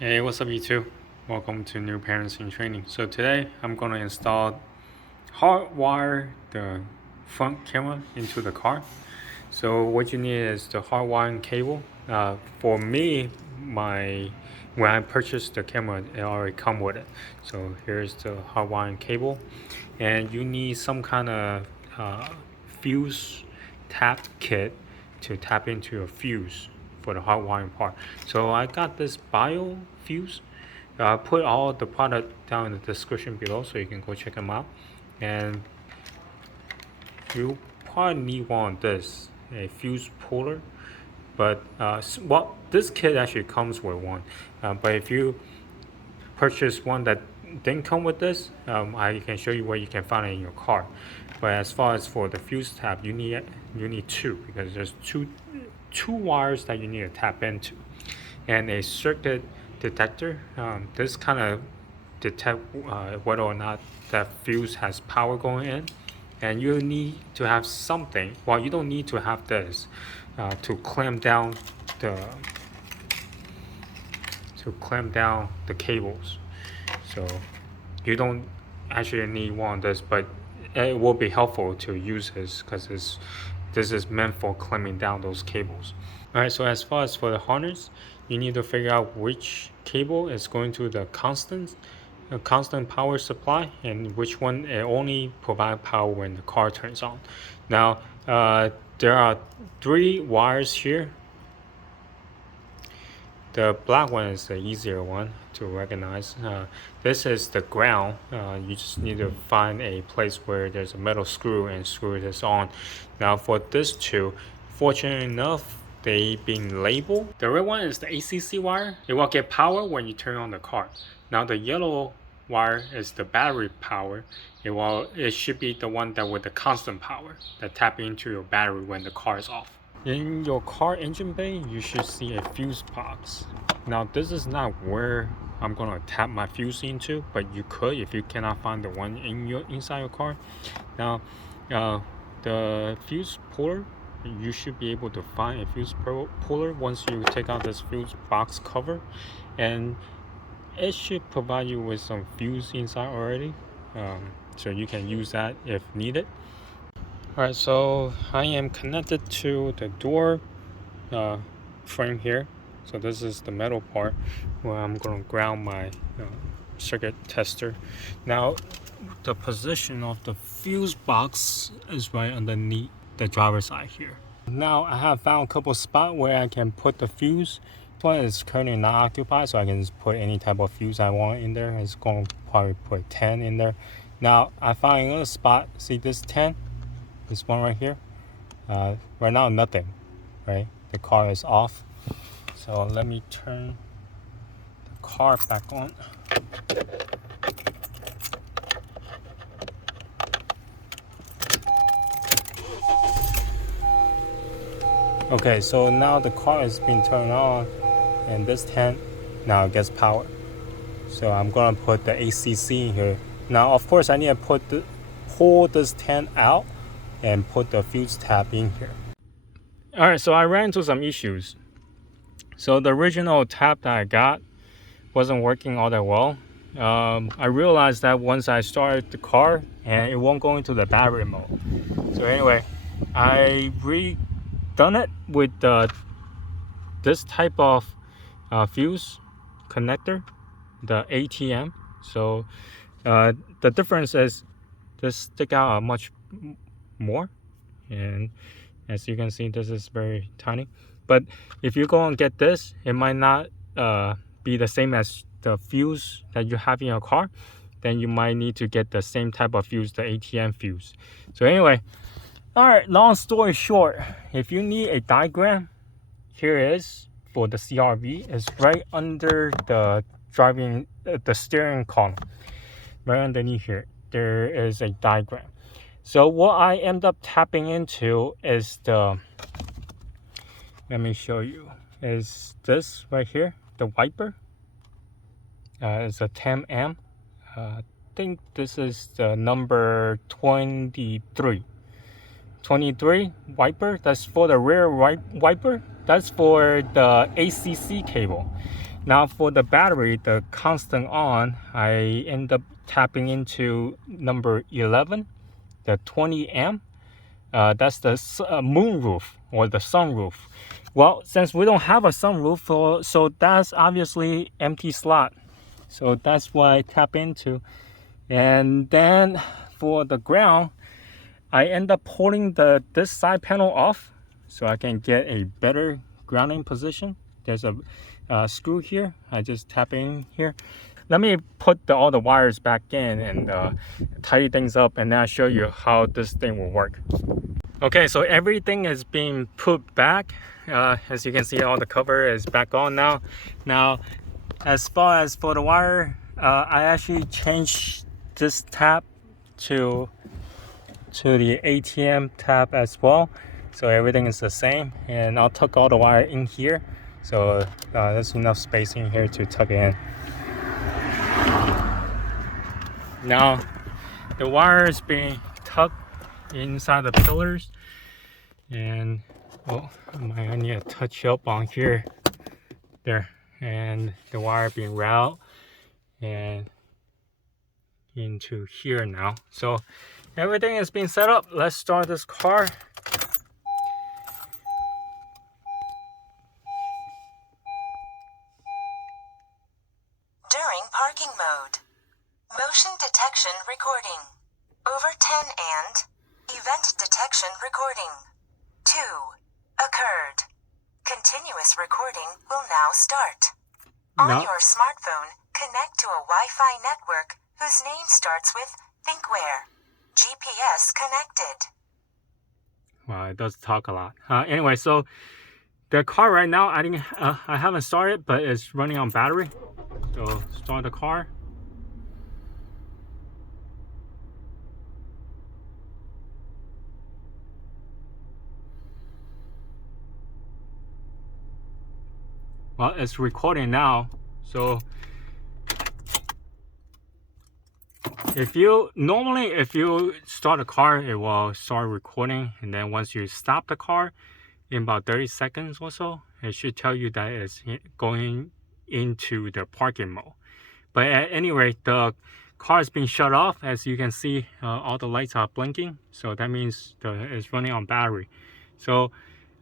Hey, what's up YouTube? Welcome to New Parents in Training. So today I'm going to install hardwire the front camera into the car. So what you need is the hardwiring cable. For me, when I purchased the camera, it already come with it. So here's the hardwiring cable, and you need some kind of fuse tap kit to tap into your fuse for the hot wiring part. So I got this bio fuse. I put all the product down in the description below so you can go check them out. And you probably need one of this, a fuse puller. But well, this kit actually comes with one. But if you purchase one that didn't come with this, I can show you where you can find it in your car. But as far as for the fuse tab, you need two, because there's two wires that you need to tap into, and a circuit detector. This kind of detect whether or not that fuse has power going in, and you need to have something. Well, you don't need to have this to clamp down the cables. So you don't actually need one of this, but it will be helpful to use this because this is meant for clamping down those cables. All right, so as far as for the harness, you need to figure out which cable is going to the constant power supply, and which one it only provide power when the car turns on. Now there are three wires here. The black one is the easier one to recognize. This is the ground. You just need to find a place where there's a metal screw and screw this on. Now for this two, fortunate enough, they've been labeled. The red one is the ACC wire. It will get power when you turn on the car. Now the yellow wire is the battery power. It should be the one that with the constant power that tap into your battery when the car is off. In your car engine bay, you should see a fuse box. Now this is not where I'm gonna tap my fuse into, but you could if you cannot find the one inside your car. Now the fuse puller, you should be able to find a fuse puller once you take out this fuse box cover, and it should provide you with some fuse inside already, so you can use that if needed. Alright, so I am connected to the door frame here. So this is the metal part where I'm going to ground my circuit tester. Now the position of the fuse box is right underneath the driver's side here. Now I have found a couple spots where I can put the fuse. This one is currently not occupied, so I can just put any type of fuse I want in there. It's going to probably put 10 in there. Now I found another spot. See this 10? This one right here. Right now nothing, right? The car is off. So let me turn the car back on. Okay, so now the car has been turned on, and this 10 now gets power. So I'm gonna put the ACC in here. Now of course I need to pull this 10 out and put the fuse tab in here. Alright, so I ran into some issues. So the original tab that I got wasn't working all that well. I realized that once I started the car, and it won't go into the battery mode. So anyway, I redone it with this type of fuse connector, the ATM. So the difference is this stick out much more, and as you can see, this is very tiny. But if you go and get this, it might not be the same as the fuse that you have in your car. Then you might need to get the same type of fuse, the ATM fuse. So anyway, all right, long story short, if you need a diagram, here it is for the CRV. It's right under the steering column. Right underneath here, there is a diagram. So what I end up tapping into is let me show you, is this right here, the wiper. It's a 10 amp. I think this is the number 23 wiper. That's for the rear wiper. That's for the ACC cable. Now for the battery, the constant on, I end up tapping into number 11, the 20 amp. That's the moon roof or the sunroof. Well, since we don't have a sunroof, so that's obviously empty slot. So that's what I tap into. And then for the ground, I end up pulling this side panel off so I can get a better grounding position. There's a screw here. I just tap in here. Let me put all the wires back in and tidy things up, and then I'll show you how this thing will work. Okay, so everything is being put back. As you can see, all the cover is back on now. Now, as far as for the wire, I actually changed this tab to the ATM tab as well, so everything is the same. And I'll tuck all the wire in here, so there's enough space in here to tuck it in. Now the wire is being tucked inside the pillars, and I need to touch up on here, there, and the wire being routed and into here now. So everything is being set up. Let's start this car. During parking mode. Motion detection recording. Over 10 and event detection recording. 2. Occurred. Continuous recording will now start. On your smartphone, connect to a Wi-Fi network whose name starts with thinkware. GPS connected. Wow, it does talk a lot. Anyway, so the car right now, I haven't started, but it's running on battery. So start the car. Well, it's recording now. So if you start a car, it will start recording, and then once you stop the car in about 30 seconds or so, it should tell you that it's going into the parking mode. But at any rate, the car is being shut off. As you can see, all the lights are blinking, so that means it's running on battery. So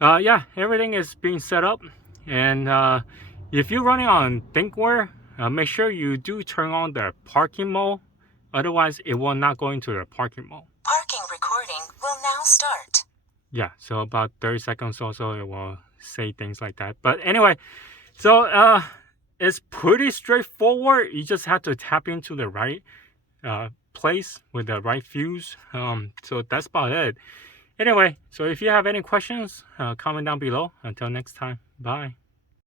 yeah, everything is being set up. And if you're running on thinkware, make sure you do turn on the parking mode. Otherwise, it will not go into the parking mode. Parking recording will now start. Yeah, so about 30 seconds or so, it will say things like that. But anyway, so it's pretty straightforward. You just have to tap into the right place with the right fuse. So that's about it. Anyway, so if you have any questions, comment down below. Until next time, bye.